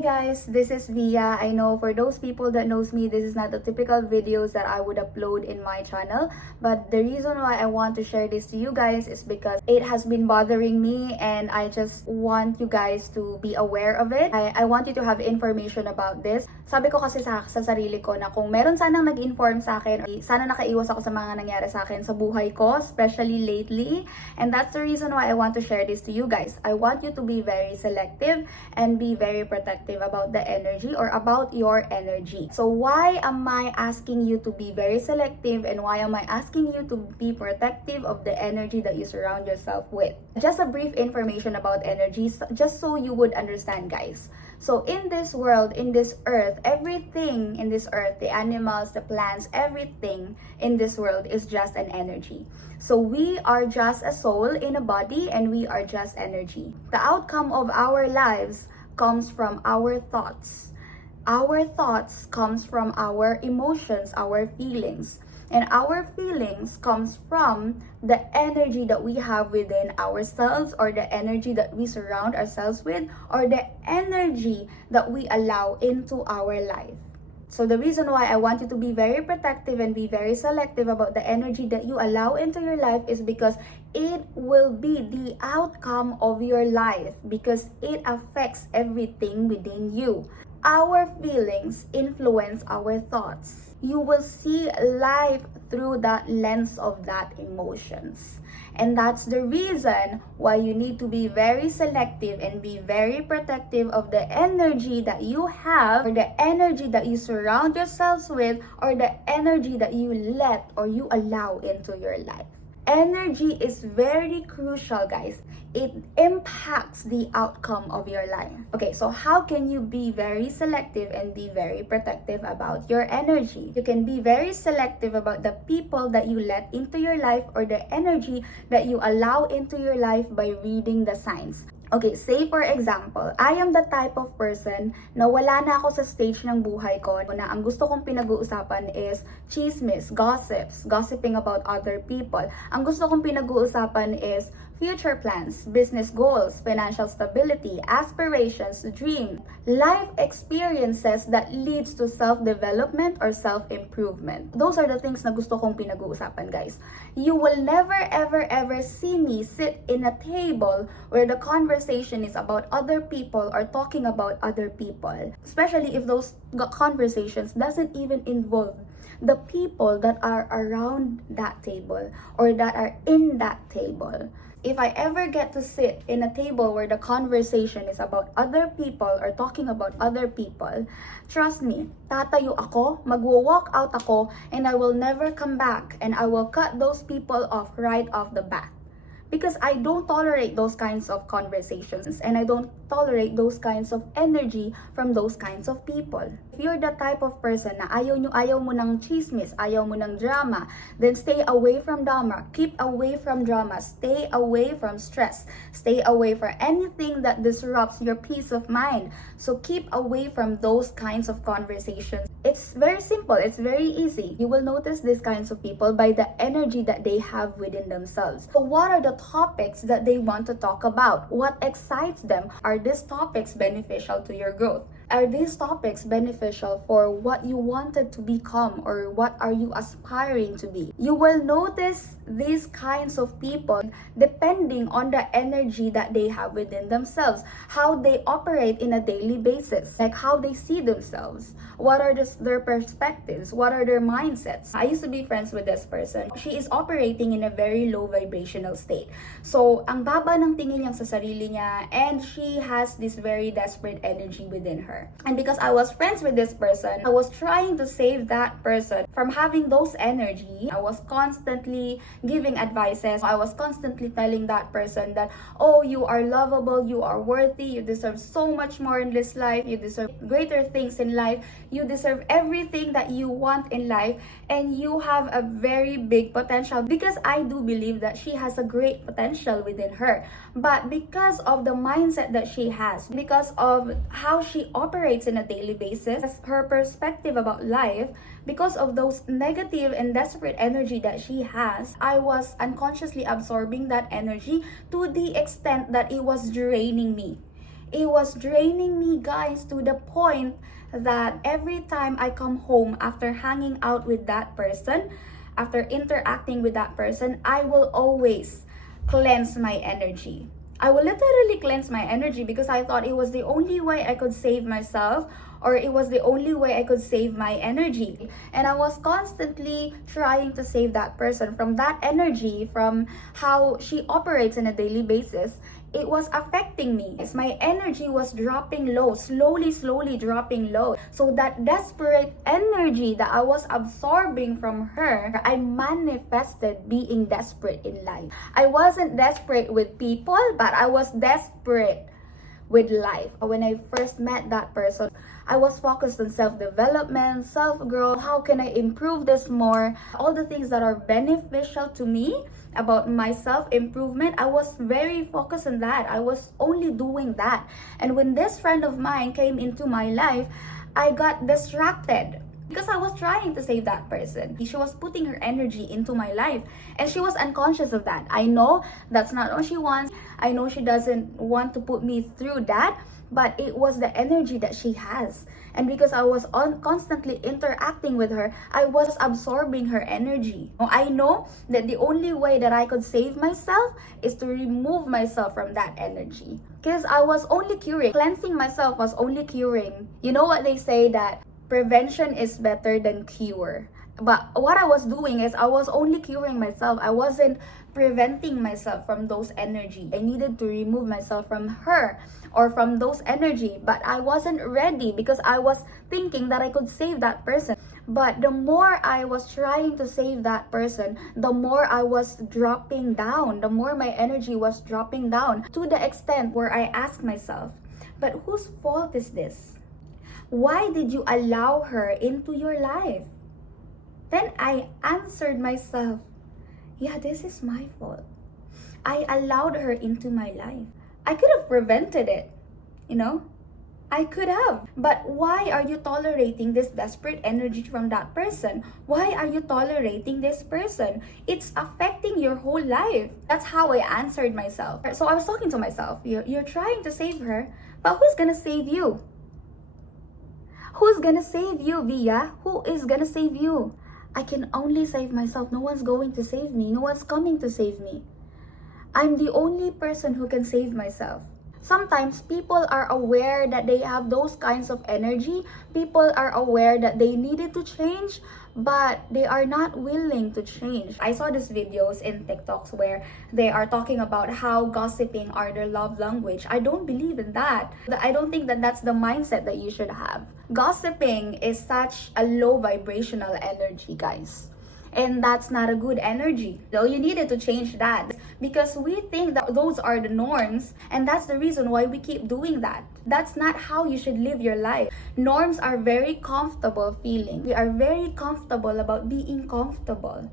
Hi guys, this is Via. I know for those people that knows me, this is not the typical videos that I would upload in my channel. But the reason why I want to share this to you guys is because it has been bothering me and I just want you guys to be aware of it. I want you to have information about this. Sabi ko kasi sa sarili ko na kung meron sanang nag-inform sa akin, sana nakaiwas ako sa mga nangyari sa akin sa buhay ko, especially lately. And that's the reason why I want to share this to you guys. I want you to be very selective and be very protective about the energy or about your energy. So why am I asking you to be very selective and why am I asking you to be protective of the energy that you surround yourself with? Just a brief information about energies, just so you would understand, guys. So in this world, in this earth, everything in this earth, the animals, the plants, everything in this world is just an energy. So we are just a soul in a body and we are just energy. The outcome of our lives comes from our thoughts. Our thoughts comes from our emotions, our feelings. And our feelings comes from the energy that we have within ourselves or the energy that we surround ourselves with or the energy that we allow into our life. So the reason why I want you to be very protective and be very selective about the energy that you allow into your life is because it will be the outcome of your life because it affects everything within you. Our feelings influence our thoughts. You will see life through that lens of that emotions. And that's the reason why you need to be very selective and be very protective of the energy that you have or the energy that you surround yourselves with or the energy that you let or you allow into your life. Energy is very crucial, guys. It impacts the outcome of your life. Okay, so how can you be very selective and be very protective about your energy? You can be very selective about the people that you let into your life or the energy that you allow into your life by reading the signs. Okay, say for example, I am the type of person na wala na ako sa stage ng buhay ko na ang gusto kong pinag-uusapan is chismis, gossips, gossiping about other people. Ang gusto kong pinag-uusapan is future plans, business goals, financial stability, aspirations, dream, life experiences that leads to self-development or self-improvement. Those are the things na gusto kong pinag-uusapan, guys. You will never ever see me sit in a table where the conversation is about other people or talking about other people, especially if those conversations doesn't even involve the people that are around that table or that are in that table. If I ever get to sit in a table where the conversation is about other people or talking about other people, trust me, tatayo ako, magwo-walk out ako, and I will never come back and I will cut those people off right off the bat. Because I don't tolerate those kinds of conversations and I don't tolerate those kinds of energy from those kinds of people. If you're the type of person na ayaw mo ng chismis, ayaw mo ng drama, then stay away from drama, keep away from drama, stay away from stress, stay away from anything that disrupts your peace of mind. So keep away from those kinds of conversations. It's very simple, it's very easy. You will notice these kinds of people by the energy that they have within themselves. So what are the topics that they want to talk about? What excites them? Are these topics beneficial to your growth? Are these topics beneficial for what you wanted to become or what are you aspiring to be? You will notice these kinds of people depending on the energy that they have within themselves, how they operate in a daily basis, like how they see themselves, what are their perspectives, what are their mindsets. I used to be friends with this person. She is operating in a very low vibrational state. So, ang baba ng tingin niya sa sarili niya and she has this very desperate energy within her. And because I was friends with this person, I was trying to save that person from having those energy. I was constantly giving advices. I was constantly telling that person that, oh, you are lovable, you are worthy, you deserve so much more in this life, you deserve greater things in life, you deserve everything that you want in life, and you have a very big potential. Because I do believe that she has a great potential within her. But because of the mindset that she has, because of how she operates in a daily basis, her perspective about life, because of those negative and desperate energy that she has, I was unconsciously absorbing that energy to the extent that it was draining me. It was draining me, guys, to the point that every time I come home after hanging out with that person, after interacting with that person, I will always cleanse my energy. I will literally cleanse my energy because I thought it was the only way I could save myself, or it was the only way I could save my energy. And I was constantly trying to save that person from that energy, from how she operates on a daily basis. It was affecting me. My energy was dropping low, slowly dropping low. So that desperate energy that I was absorbing from her, I manifested being desperate in life. I wasn't desperate with people, but I was desperate with life. When I first met that person, I was focused on self-development, self-growth. How can I improve this more? All the things that are beneficial to me about my self-improvement, I was very focused on that. I was only doing that. And when this friend of mine came into my life, I got distracted because I was trying to save that person. She was putting her energy into my life and she was unconscious of that. I know that's not what she wants. I know she doesn't want to put me through that, but it was the energy that she has. And because I was constantly interacting with her, I was absorbing her energy. I know that the only way that I could save myself is to remove myself from that energy. Because I was only curing. Cleansing myself was only curing. You know what they say, that prevention is better than cure. But what I was doing is I was only curing myself. I wasn't preventing myself from those energy. I needed to remove myself from her or from those energy, but I wasn't ready because I was thinking that I could save that person. But the more I was trying to save that person, the more I was dropping down, the more my energy was dropping down, to the extent where I asked myself, but whose fault is this? Why did you allow her into your life? Then I answered myself, yeah, this is my fault. I allowed her into my life. I could have prevented it, you know? I could have. But why are you tolerating this desperate energy from that person? Why are you tolerating this person? It's affecting your whole life. That's how I answered myself. So I was talking to myself, you're trying to save her, but who's gonna save you? Who's gonna save you, Via? Who is gonna save you? I can only save myself. No one's going to save me. No one's coming to save me. I'm the only person who can save myself. Sometimes people are aware that they have those kinds of energy. People are aware that they needed to change, but they are not willing to change. I saw these videos in TikToks where they are talking about how gossiping are their love language. I don't believe in that. I don't think that that's the mindset that you should have. Gossiping is such a low vibrational energy, guys. And that's not a good energy. So you needed to change that because we think that those are the norms, and that's the reason why we keep doing that. That's not how you should live your life. Norms are very comfortable feeling. We are very comfortable about being comfortable.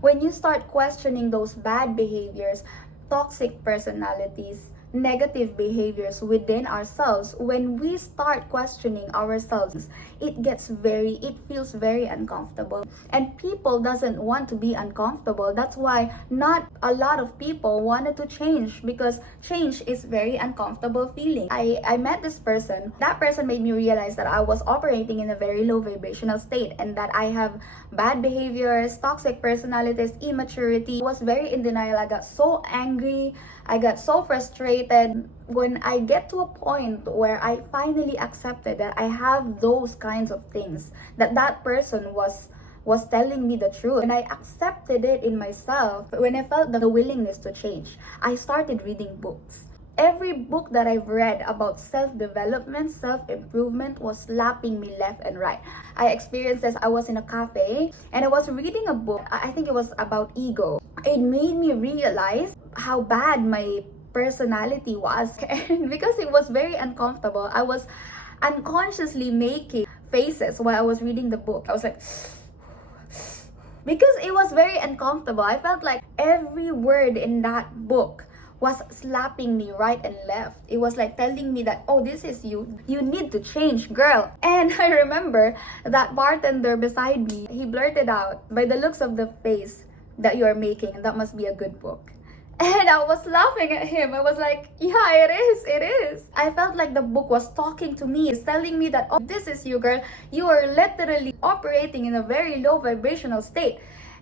When you start questioning those bad behaviors, toxic personalities, negative behaviors within ourselves, when we start questioning ourselves, it feels very uncomfortable, and people doesn't want to be uncomfortable. That's why not a lot of people wanted to change, because change is very uncomfortable feeling. I met this person. That person made me realize that I was operating in a very low vibrational state and that I have bad behaviors, toxic personalities, immaturity. I was very in denial. I got so angry. I got so frustrated. When I get to a point where I finally accepted that I have those kinds of things, that person was telling me the truth, and I accepted it in myself, when I felt the willingness to change, I started reading books. Every book that I've read about self-development, self-improvement was slapping me left and right. I experienced this. I was in a cafe and I was reading a book. I think it was about ego. It made me realize how bad my personality was. And because it was very uncomfortable, I was unconsciously making faces while I was reading the book. I was like, because it was very uncomfortable. I felt like every word in that book was slapping me right and left. It was like telling me that, oh, this is you. You need to change, girl. And I remember that bartender beside me, he blurted out, by the looks of the face that you are making, that must be a good book. And I was laughing at him. I was like, yeah, it is, it is. I felt like the book was talking to me. It's telling me that, oh, this is you, girl. You are literally operating in a very low vibrational state.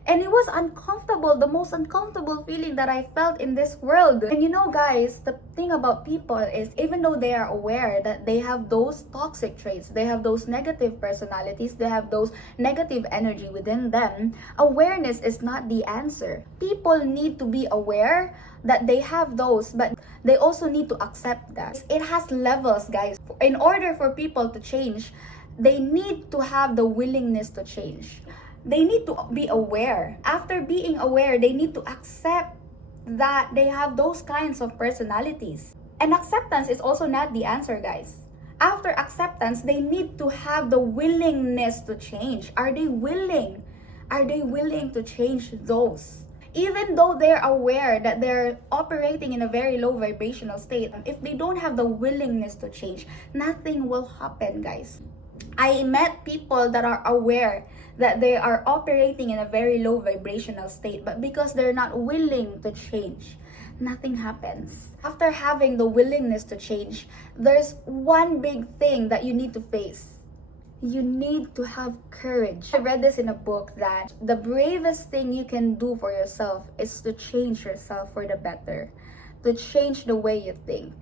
And it was uncomfortable, the most uncomfortable feeling that I felt in this world. And you know, guys, the thing about people is, even though they are aware that they have those toxic traits, they have those negative personalities, they have those negative energy within them, awareness is not the answer. People need to be aware that they have those, but they also need to accept that. It has levels, guys. In order for people to change, they need to have the willingness to change. They need to be aware. After being aware, they need to accept that they have those kinds of personalities. And acceptance is also not the answer, guys. After acceptance, they need to have the willingness to change. Are they willing? Are they willing to change those? Even though they're aware that they're operating in a very low vibrational state, if they don't have the willingness to change, nothing will happen, guys. I met people that are aware that they are operating in a very low vibrational state, but because they're not willing to change, nothing happens. After having the willingness to change, there's one big thing that you need to face. You need to have courage. I read this in a book that the bravest thing you can do for yourself is to change yourself for the better, to change the way you think.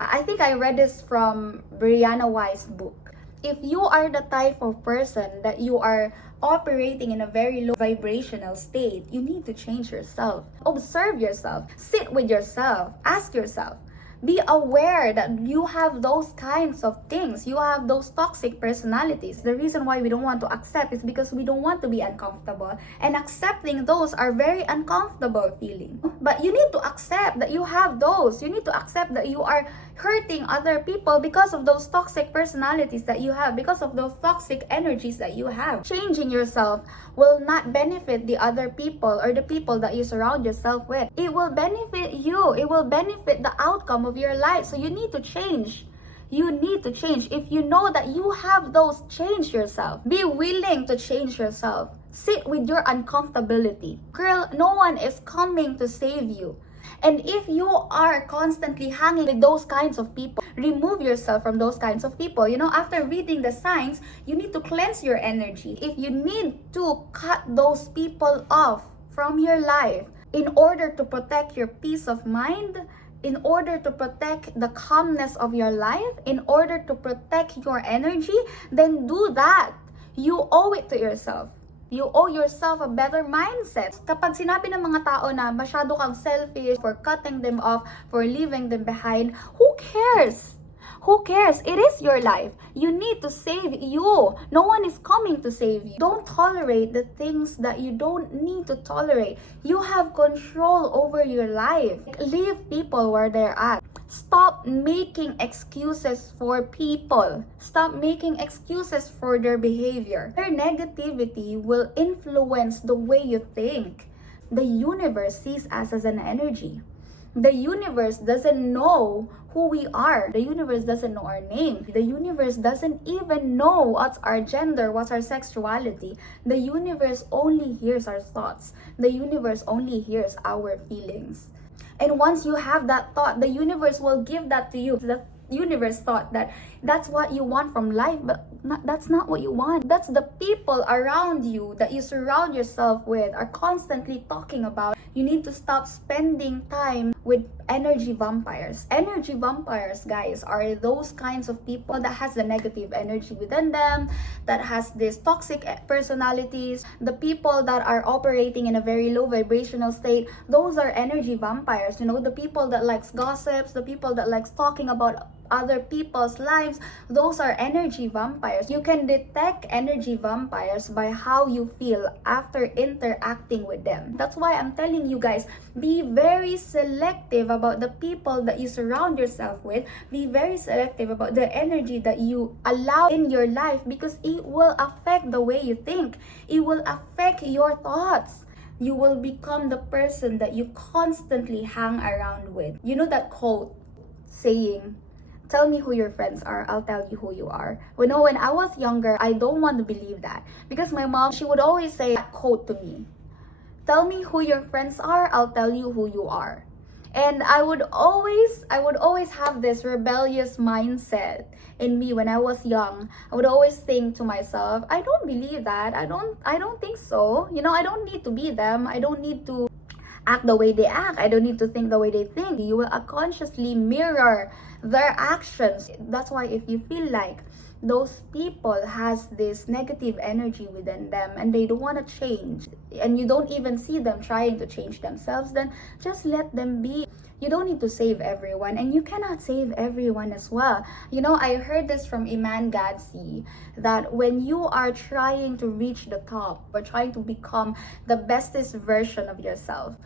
I think I read this from Brianna White's book. If you are the type of person that you are operating in a very low vibrational state, you need to change yourself. Observe yourself. Sit with yourself. Ask yourself. Be aware that you have those kinds of things. You have those toxic personalities. The reason why we don't want to accept is because we don't want to be uncomfortable. And accepting those are very uncomfortable feeling. But you need to accept that you have those. You need to accept that you are hurting other people because of those toxic personalities that you have, because of those toxic energies that you have. Changing yourself will not benefit the other people or the people that you surround yourself with. It will benefit you. It will benefit the outcome of your life. So you need to change. You need to change. If you know that you have those, change yourself. Be willing to change yourself. Sit with your uncomfortability. Girl, no one is coming to save you. And if you are constantly hanging with those kinds of people, remove yourself from those kinds of people. You know, after reading the signs, you need to cleanse your energy. If you need to cut those people off from your life in order to protect your peace of mind, in order to protect the calmness of your life, in order to protect your energy, then do that. You owe it to yourself. You owe yourself a better mindset. Kapag sinabi ng mga tao na masyado kang selfish for cutting them off, for leaving them behind, who cares? Who cares? It is your life. You need to save you. No one is coming to save you. Don't tolerate the things that you don't need to tolerate. You have control over your life. Leave people where they're at. Stop making excuses for people. Stop making excuses for their behavior. Their negativity will influence the way you think. The universe sees us as an energy. The universe doesn't know who we are. The universe doesn't know our name. The universe doesn't even know what's our gender, what's our sexuality. The universe only hears our thoughts. The universe only hears our feelings. And once you have that thought, the universe will give that to you. The universe thought that that's what you want from life, but that's not what you want. That's the people around you that you surround yourself with are constantly talking about. You need to stop spending time with energy vampires. Energy vampires, guys, are those kinds of people that has the negative energy within them, that has these toxic personalities. The people that are operating in a very low vibrational state, those are energy vampires. You know, the people that likes gossips, the people that likes talking about other people's lives, those are energy vampires. You can detect energy vampires by how you feel after interacting with them. That's why I'm telling you guys, be very selective about the people that you surround yourself with. Be very selective about the energy that you allow in your life, because it will affect the way you think. It will affect your thoughts. You will become the person that you constantly hang around with. You know that quote saying, tell me who your friends are, I'll tell you who you are. When I was younger, I don't want to believe that. Because my mom, she would always say that quote to me. Tell me who your friends are, I'll tell you who you are. And I would always have this rebellious mindset in me when I was young. I would always think to myself, I don't believe that. I don't think so. I don't need to be them. I don't need to act the way they act. I don't need to think the way they think. You will unconsciously mirror their actions. That's why if you feel like those people has this negative energy within them and they don't want to change, and you don't even see them trying to change themselves, then just let them be. You don't need to save everyone, and you cannot save everyone as well. I heard this from Iman Gadzi, that when you are trying to reach the top or trying to become the bestest version of yourself,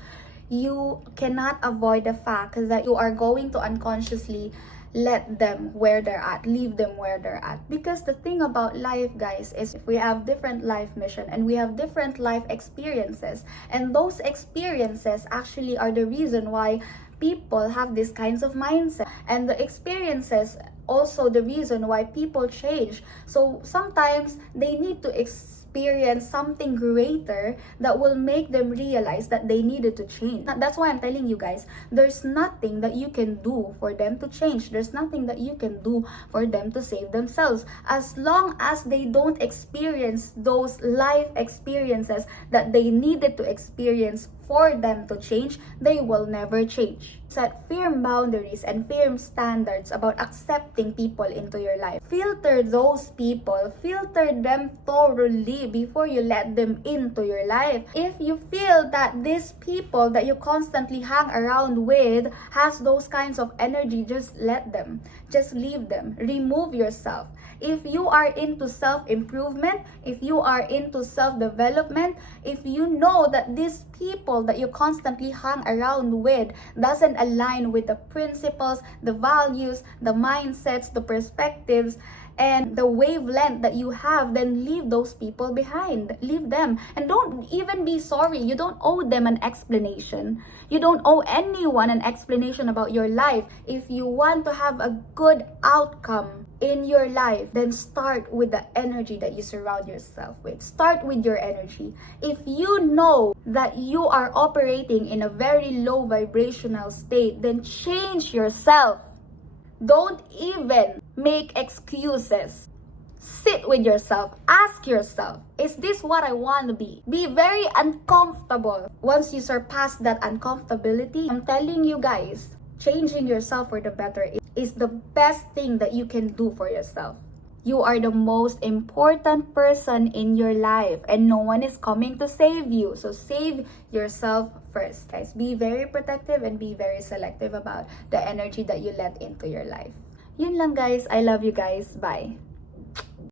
you cannot avoid the fact that you are going to unconsciously let them where they're at, leave them where they're at. Because the thing about life, guys, is we have different life mission and we have different life experiences, and those experiences actually are the reason why people have these kinds of mindset, and the experiences also the reason why people change. So sometimes they need to experience something greater that will make them realize that they needed to change. That's why I'm telling you guys, there's nothing that you can do for them to change. There's nothing that you can do for them to save themselves. As long as they don't experience those life experiences that they needed to experience for them to change, they will never change. Set firm boundaries and firm standards about accepting people into your life. Filter those people, filter them thoroughly before you let them into your life. If you feel that these people that you constantly hang around with has those kinds of energy, just let them. Just leave them. Remove yourself. If you are into self-improvement, if you are into self-development, if you know that these people that you constantly hang around with doesn't align with the principles, the values, the mindsets, the perspectives, and the wavelength that you have, then leave those people behind. Leave them. And don't even be sorry. You don't owe them an explanation. You don't owe anyone an explanation about your life. If you want to have a good outcome in your life, then start with the energy that you surround yourself with. Start with your energy. If you know that you are operating in a very low vibrational state, then change yourself. Don't even make excuses. Sit with yourself. Ask yourself, is this what I want to be? Be very uncomfortable. Once you surpass that uncomfortability, I'm telling you guys, changing yourself for the better is the best thing that you can do for yourself. You are the most important person in your life and no one is coming to save you. So save yourself first, guys. Be very protective and be very selective about the energy that you let into your life. Yun lang, guys. I love you guys. Bye.